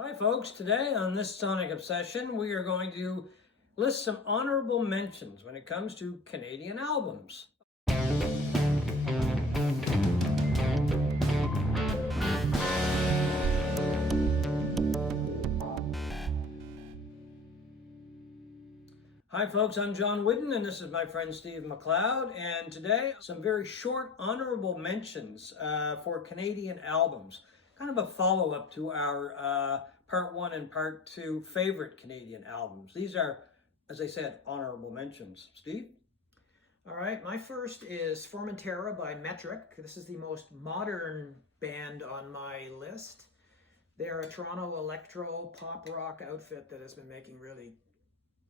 Hi folks, today on this Sonic Obsession we are going to list some honorable mentions when it comes to Canadian albums. Hi folks, I'm John Whidden and this is my friend Steve McLeod, and today some very short honorable mentions for Canadian albums. Kind of a follow-up to our part 1 and part 2 favorite Canadian albums. These are, as I said, honorable mentions. Steve? All right, my first is Formentera by Metric. This is the most modern band on my list. They're a Toronto electro pop rock outfit that has been making really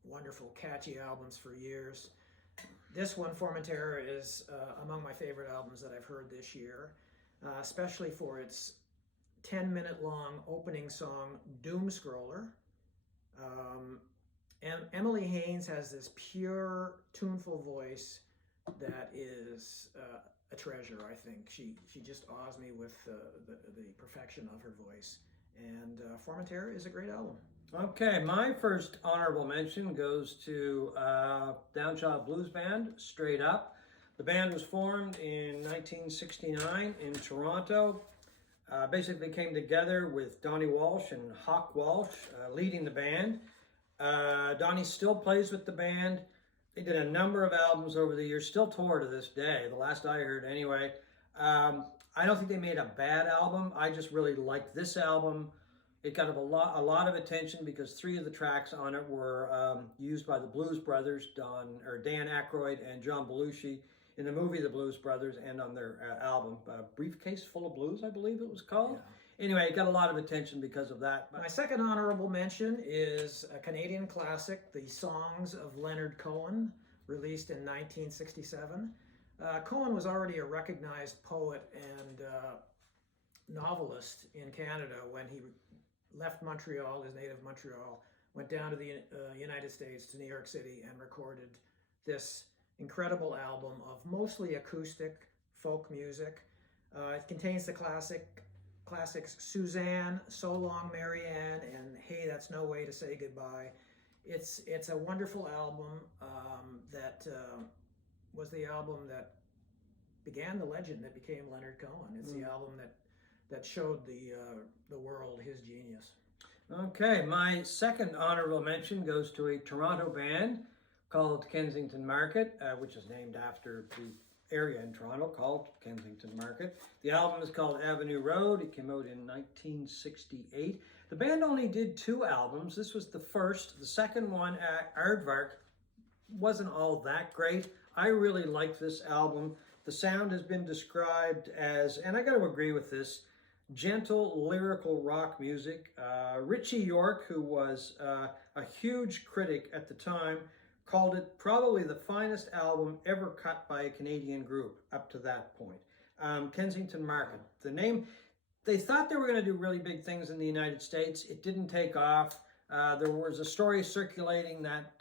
wonderful, catchy albums for years. This one, Formentera, is among my favorite albums that I've heard this year, especially for its 10-minute long opening song, Doom Scroller. And Emily Haines has this pure, tuneful voice that is a treasure, I think. She just awes me with the perfection of her voice. And Formentera is a great album. Okay, my first honorable mention goes to Downchild Blues Band, Straight Up. The band was formed in 1969 in Toronto. Basically came together with Donnie Walsh and Hawk Walsh leading the band. Donnie still plays with the band. They did a number of albums over the years, still tour to this day, the last I heard anyway. I don't think they made a bad album. I just really liked this album. It got a lot of attention because 3 of the tracks on it were used by the Blues Brothers, Dan Aykroyd and John Belushi, in the movie The Blues Brothers, and on their album, Briefcase Full of Blues, I believe it was called. Yeah. Anyway, it got a lot of attention because of that. My second honorable mention is a Canadian classic, The Songs of Leonard Cohen, released in 1967. Cohen was already a recognized poet and novelist in Canada when he left Montreal, his native Montreal, went down to the United States, to New York City, and recorded this incredible album of mostly acoustic folk music. It contains the classics Suzanne, So Long Marianne, and Hey, That's No Way to Say Goodbye. It's a wonderful album that was the album that began the legend that became Leonard Cohen. It's the album that showed the world his genius. Okay, my second honorable mention goes to a Toronto band called Kensington Market, which is named after the area in Toronto called Kensington Market. The album is called Avenue Road. It came out in 1968. The band only did 2 albums. This was the first. The second one, Aardvark, wasn't all that great. I really like this album. The sound has been described as, and I got to agree with this, gentle lyrical rock music. Richie York, who was a huge critic at the time, called it probably the finest album ever cut by a Canadian group up to that point. Kensington Market. The name, they thought they were going to do really big things in the United States. It didn't take off. There was a story circulating that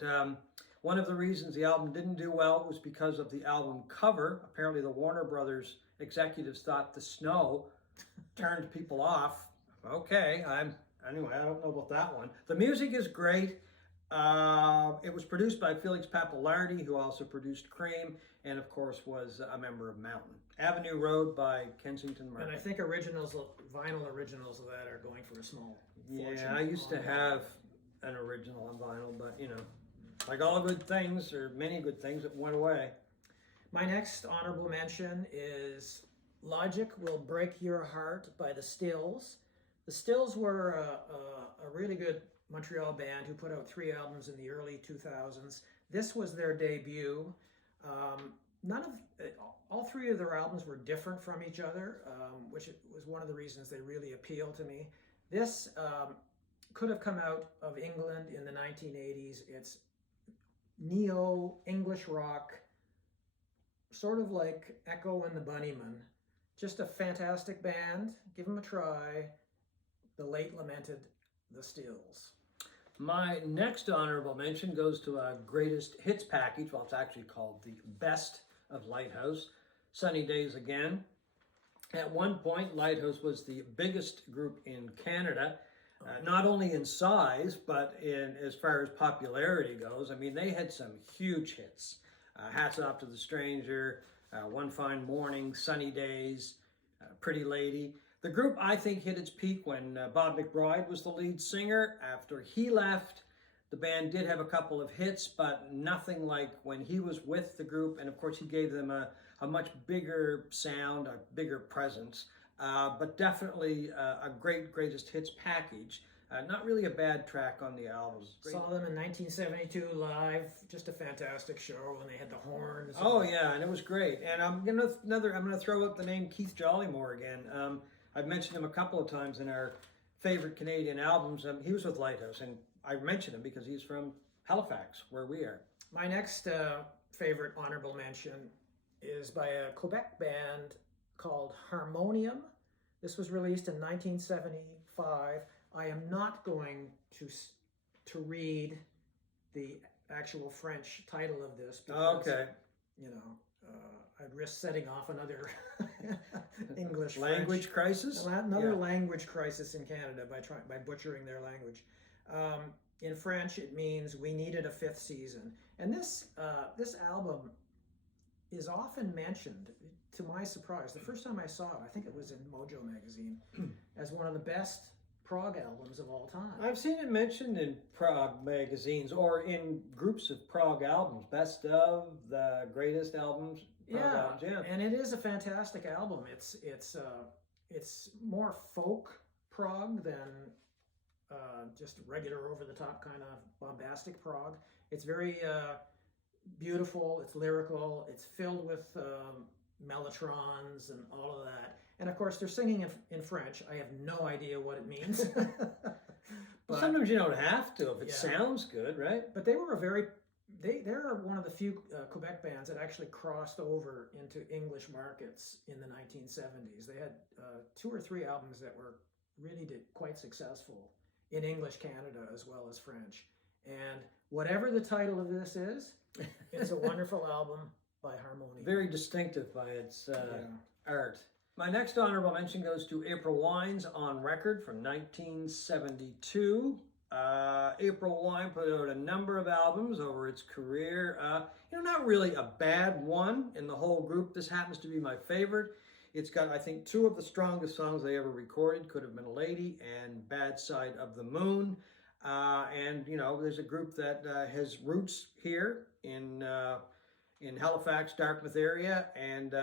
one of the reasons the album didn't do well was because of the album cover. Apparently the Warner Brothers executives thought the snow turned people off. Okay, anyway, I don't know about that one. The music is great. It was produced by Felix Pappalardi, who also produced Cream, and of course was a member of Mountain. Avenue Road by Kensington Market. And I think vinyl originals of that are going for a small fortune. Yeah, I used to have an original on vinyl, but you know, like all good things, or many good things, it went away. My next honorable mention is Logic Will Break Your Heart by the Stills. The Stills were a really good Montreal band who put out 3 albums in the early 2000s. This was their debut. All 3 of their albums were different from each other, which was one of the reasons they really appealed to me. This could have come out of England in the 1980s. It's neo-English rock, sort of like Echo and the Bunnymen. Just a fantastic band. Give them a try. The late lamented The Stills. My next honorable mention goes to a greatest hits package. Well, it's actually called the Best of Lighthouse. Sunny Days Again. At one point, Lighthouse was the biggest group in Canada. Not only in size, but in as far as popularity goes. I mean, they had some huge hits. Hats Off to the Stranger, One Fine Morning, Sunny Days, Pretty Lady. The group, I think, hit its peak when Bob McBride was the lead singer. After he left, the band did have a couple of hits, but nothing like when he was with the group. And of course, he gave them a much bigger sound, a bigger presence. But definitely a greatest hits package. Not really a bad track on the album. Saw them in 1972 live. Just a fantastic show when they had the horns. Oh yeah, and it was great. And I'm gonna throw up the name Keith Jollymore again. I've mentioned him a couple of times in our favorite Canadian albums. He was with Lighthouse, and I mentioned him because he's from Halifax, where we are. My next favorite honorable mention is by a Quebec band called Harmonium. This was released in 1975. I am not going to read the actual French title of this because, I'd risk setting off another English language French, crisis. Another language crisis in Canada by butchering their language. In French, it means "we needed a fifth season," and this album is often mentioned. To my surprise, the first time I saw it, I think it was in Mojo magazine, as one of the best prog albums of all time. I've seen it mentioned in prog magazines or in groups of prog albums, best of, the greatest albums. Albums, and it is a fantastic album. It's more folk prog than just regular over the top kind of bombastic prog. It's very beautiful. It's lyrical. It's filled with mellotrons and all of that. And of course, they're singing in French. I have no idea what it means. But sometimes you don't have to if it sounds good, right? But they're one of the few Quebec bands that actually crossed over into English markets in the 1970s. They had 2 or 3 albums that were really quite successful in English Canada as well as French. And whatever the title of this is, it's a wonderful album by Harmonium. Very distinctive by its art. My next honorable mention goes to April Wine's On Record from 1972. April Wine put out a number of albums over its career. Not really a bad one in the whole group. This happens to be my favorite. It's got, I think, 2 of the strongest songs they ever recorded, Could Have Been a Lady and Bad Side of the Moon. And there's a group that has roots here in Halifax, Dartmouth area, and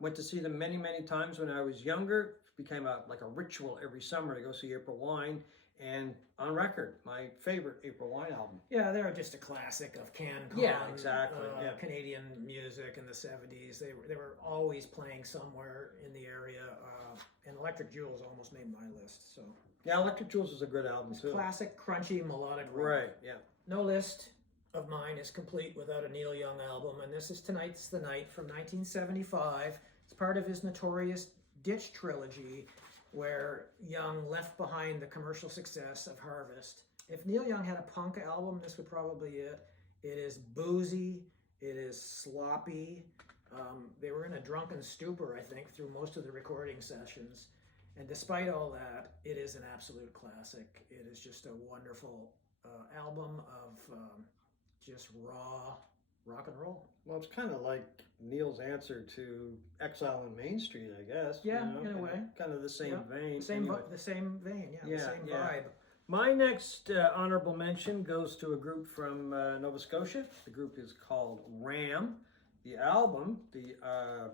went to see them many times when I was younger. It became like a ritual every summer to go see April Wine. And On Record, my favorite April Wine album. Yeah, they're just a classic of Canadian music in the 70s. They were always playing somewhere in the area, and Electric Jewels almost made my list. So yeah, Electric Jewels is a good album too. Classic, crunchy, melodic rock. Right. Yeah. No list of mine is complete without a Neil Young album, and this is Tonight's the Night from 1975. It's part of his notorious Ditch trilogy, where Young left behind the commercial success of Harvest. If Neil Young had a punk album, this would probably be it. It is boozy, it is sloppy. They were in a drunken stupor, I think, through most of the recording sessions. And despite all that, it is an absolute classic. It is just a wonderful album of just raw rock and roll. Well, it's kind of like Neil's answer to Exile on Main Street, I guess. Yeah, in a way. Kind of the same vein. The same vein, the same vibe. My next honorable mention goes to a group from Nova Scotia. The group is called Ram. The album, the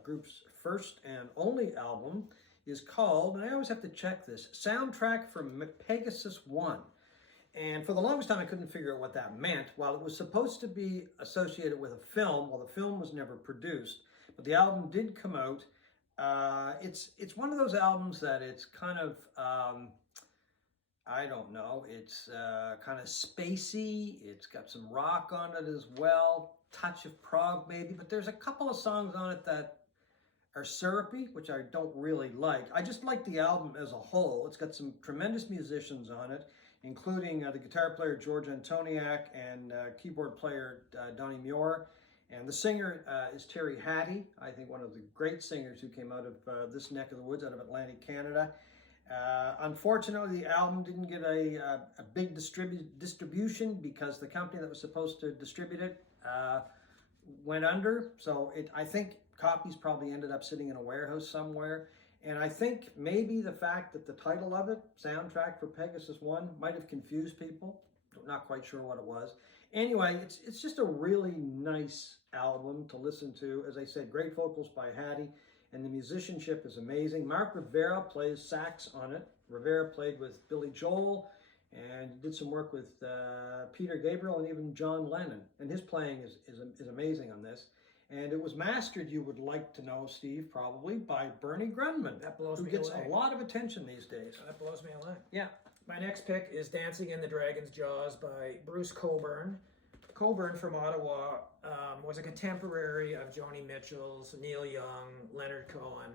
group's first and only album, is called, and I always have to check this, Soundtrack from Pegasus 1. And for the longest time, I couldn't figure out what that meant. While it was supposed to be associated with a film, well, the film was never produced, but the album did come out. It's one of those albums that it's kind of, I don't know, it's kind of spacey. It's got some rock on it as well, touch of prog maybe, but there's a couple of songs on it that are syrupy, which I don't really like. I just like the album as a whole. It's got some tremendous musicians on it, including the guitar player George Antoniak and keyboard player Donnie Muir. And the singer is Terry Hattie, I think one of the great singers who came out of this neck of the woods, out of Atlantic Canada. Unfortunately, the album didn't get a big distribution because the company that was supposed to distribute it went under. So I think copies probably ended up sitting in a warehouse somewhere. And I think maybe the fact that the title of it, Soundtrack for Pegasus 1, might have confused people. Not quite sure what it was. Anyway, it's just a really nice album to listen to. As I said, great vocals by Hattie, and the musicianship is amazing. Mark Rivera plays sax on it. Rivera played with Billy Joel and did some work with Peter Gabriel and even John Lennon. And his playing is amazing on this. And it was mastered, you would like to know, Steve, probably, by Bernie Grundman. That blows who me gets away. a lot of attention these days. That blows me away. Yeah. My next pick is Dancing in the Dragon's Jaws by Bruce Cockburn. Cockburn from Ottawa was a contemporary of Joni Mitchell's, Neil Young, Leonard Cohen.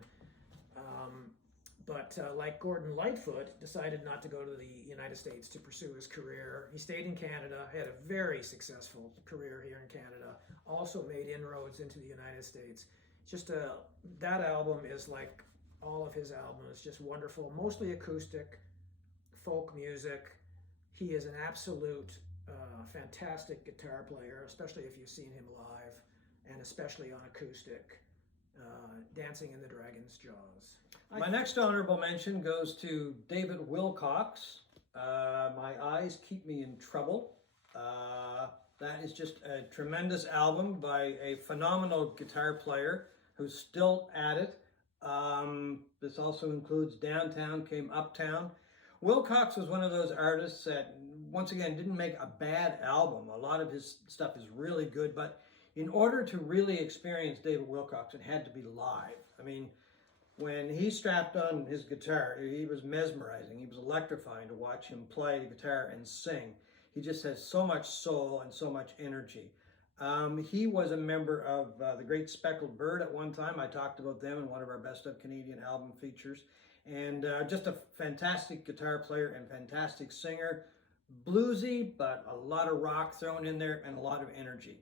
But like Gordon Lightfoot, decided not to go to the United States to pursue his career. He stayed in Canada, had a very successful career here in Canada, also made inroads into the United States. Just that album is like all of his albums, just wonderful, mostly acoustic, folk music. He is an absolute fantastic guitar player, especially if you've seen him live, and especially on acoustic. Dancing in the Dragon's Jaws. My next honorable mention goes to David Wilcox. My Eyes Keep Me in Trouble. That is just a tremendous album by a phenomenal guitar player who's still at it. This also includes Downtown Came Uptown. Wilcox was one of those artists that, once again, didn't make a bad album. A lot of his stuff is really good, but in order to really experience David Wilcox, it had to be live. I mean, when he strapped on his guitar, he was mesmerizing. He was electrifying to watch him play guitar and sing. He just has so much soul and so much energy. He was a member of the Great Speckled Bird at one time. I talked about them in one of our Best of Canadian album features. And just a fantastic guitar player and fantastic singer. Bluesy, but a lot of rock thrown in there and a lot of energy.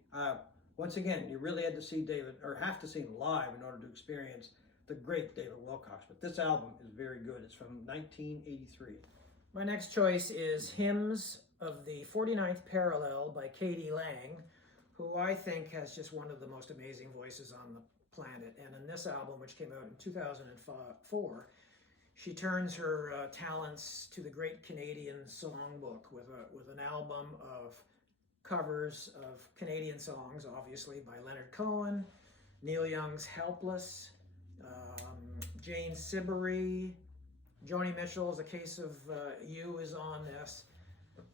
Once again, you really had to see David, or have to see him live in order to experience the great David Wilcox. But this album is very good. It's from 1983. My next choice is Hymns of the 49th Parallel by Katie Lang, who I think has just one of the most amazing voices on the planet. And in this album, which came out in 2004, she turns her talents to the great Canadian songbook with an album of covers of Canadian songs, obviously, by Leonard Cohen, Neil Young's Helpless, Jane Siberry, Joni Mitchell's A Case of You is on this.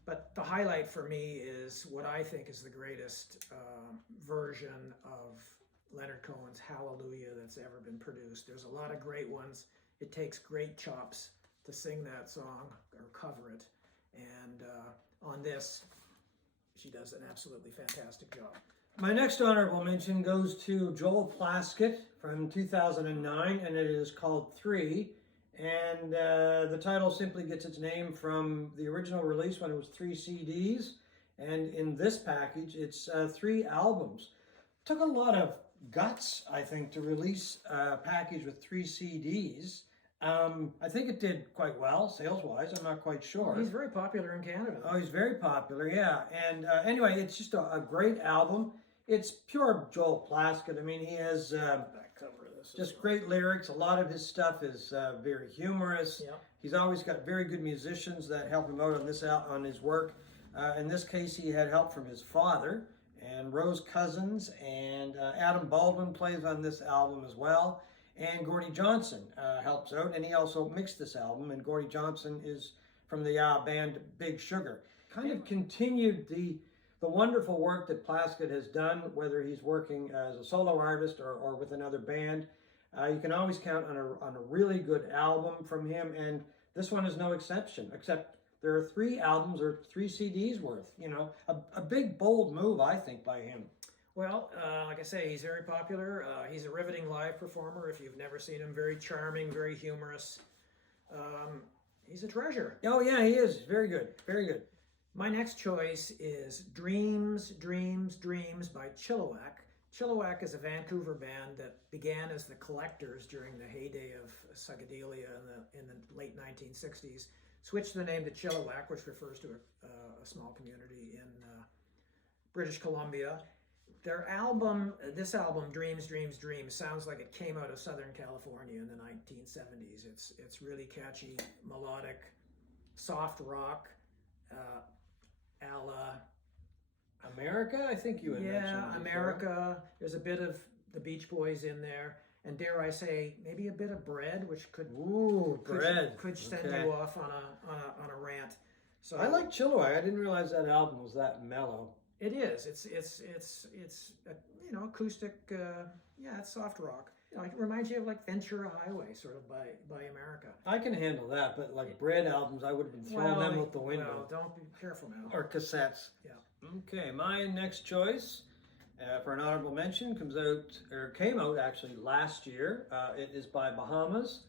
But the highlight for me is what I think is the greatest version of Leonard Cohen's Hallelujah that's ever been produced. There's a lot of great ones. It takes great chops to sing that song or cover it. And on this, she does an absolutely fantastic job. My next honorable mention goes to Joel Plaskett from 2009, and it is called 3. And the title simply gets its name from the original release when it was 3 CDs. And in this package, it's 3 albums. Took a lot of guts, I think, to release a package with 3 CDs. I think it did quite well, sales-wise. I'm not quite sure. He's very popular in Canada. Oh, he's very popular, yeah. And anyway, it's just a great album. It's pure Joel Plaskett. I mean, he has Back cover of this just great lyrics. A lot of his stuff is very humorous. Yeah. He's always got very good musicians that help him out on his work. In this case, he had help from his father and Rose Cousins, and Adam Baldwin plays on this album as well. And Gordie Johnson helps out, and he also mixed this album. And Gordie Johnson is from the band Big Sugar. Kind of continued the wonderful work that Plaskett has done, whether he's working as a solo artist or with another band. You can always count on a really good album from him, and this one is no exception, except there are 3 albums or 3 CDs worth. You know, a big, bold move, I think, by him. Well, like I say, he's very popular. He's a riveting live performer. If you've never seen him, very charming, very humorous. He's a treasure. Oh, yeah, he is. Very good. Very good. My next choice is Dreams, Dreams, Dreams by Chilliwack. Chilliwack is a Vancouver band that began as the Collectors during the heyday of psychedelia in the late 1960s. Switched the name to Chilliwack, which refers to a small community in British Columbia. Their album, this album, Dreams, Dreams, Dreams, sounds like it came out of Southern California in the 1970s. It's really catchy, melodic, soft rock, a la America, I think you had mentioned. Yeah, America. There's a bit of the Beach Boys in there, and dare I say, maybe a bit of Bread, which could could send you off on a rant. So I like Chilliwack. I didn't realize that album was that mellow. It is. It's acoustic. It's soft rock. It reminds you of like Ventura Highway, sort of by America. I can handle that, but like Bread albums, I would have been throwing them out the window. Well, don't be careful now. Or cassettes. Yeah. Okay, my next choice for an honorable mention came out actually last year. It is by Bahamas,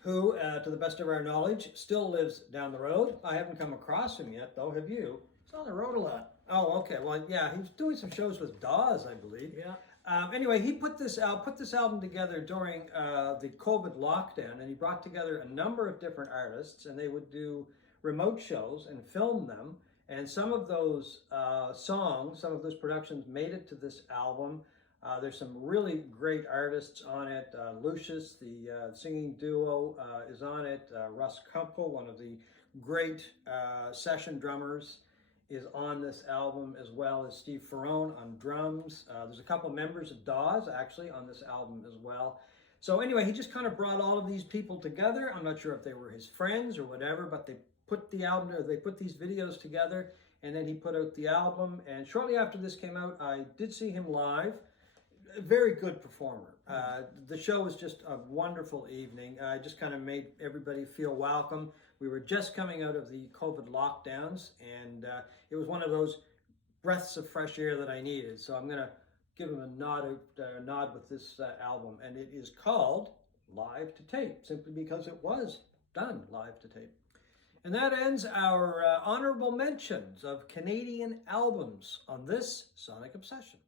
who, to the best of our knowledge, still lives down the road. I haven't come across him yet, though. Have you? He's on the road a lot. Oh, okay. Well, yeah, he's doing some shows with Dawes, I believe. Yeah. Anyway, he put this album together during the COVID lockdown, and he brought together a number of different artists, and they would do remote shows and film them. And some of those songs, some of those productions made it to this album. There's some really great artists on it. Lucius, the singing duo, is on it. Russ Kumpel, one of the great session drummers, is on this album, as well as Steve Ferrone on drums. There's a couple members of Dawes actually on this album as well. So anyway, he just kind of brought all of these people together. I'm not sure if they were his friends or whatever, but they put these videos together, and then he put out the album. And shortly after this came out, I did see him live. A very good performer. The show was just a wonderful evening. Just kind of made everybody feel welcome. We were just coming out of the COVID lockdowns, and it was one of those breaths of fresh air that I needed. So I'm going to give him a nod with this album, and it is called Live to Tape, simply because it was done live to tape. And that ends our honorable mentions of Canadian albums on this Sonic Obsession.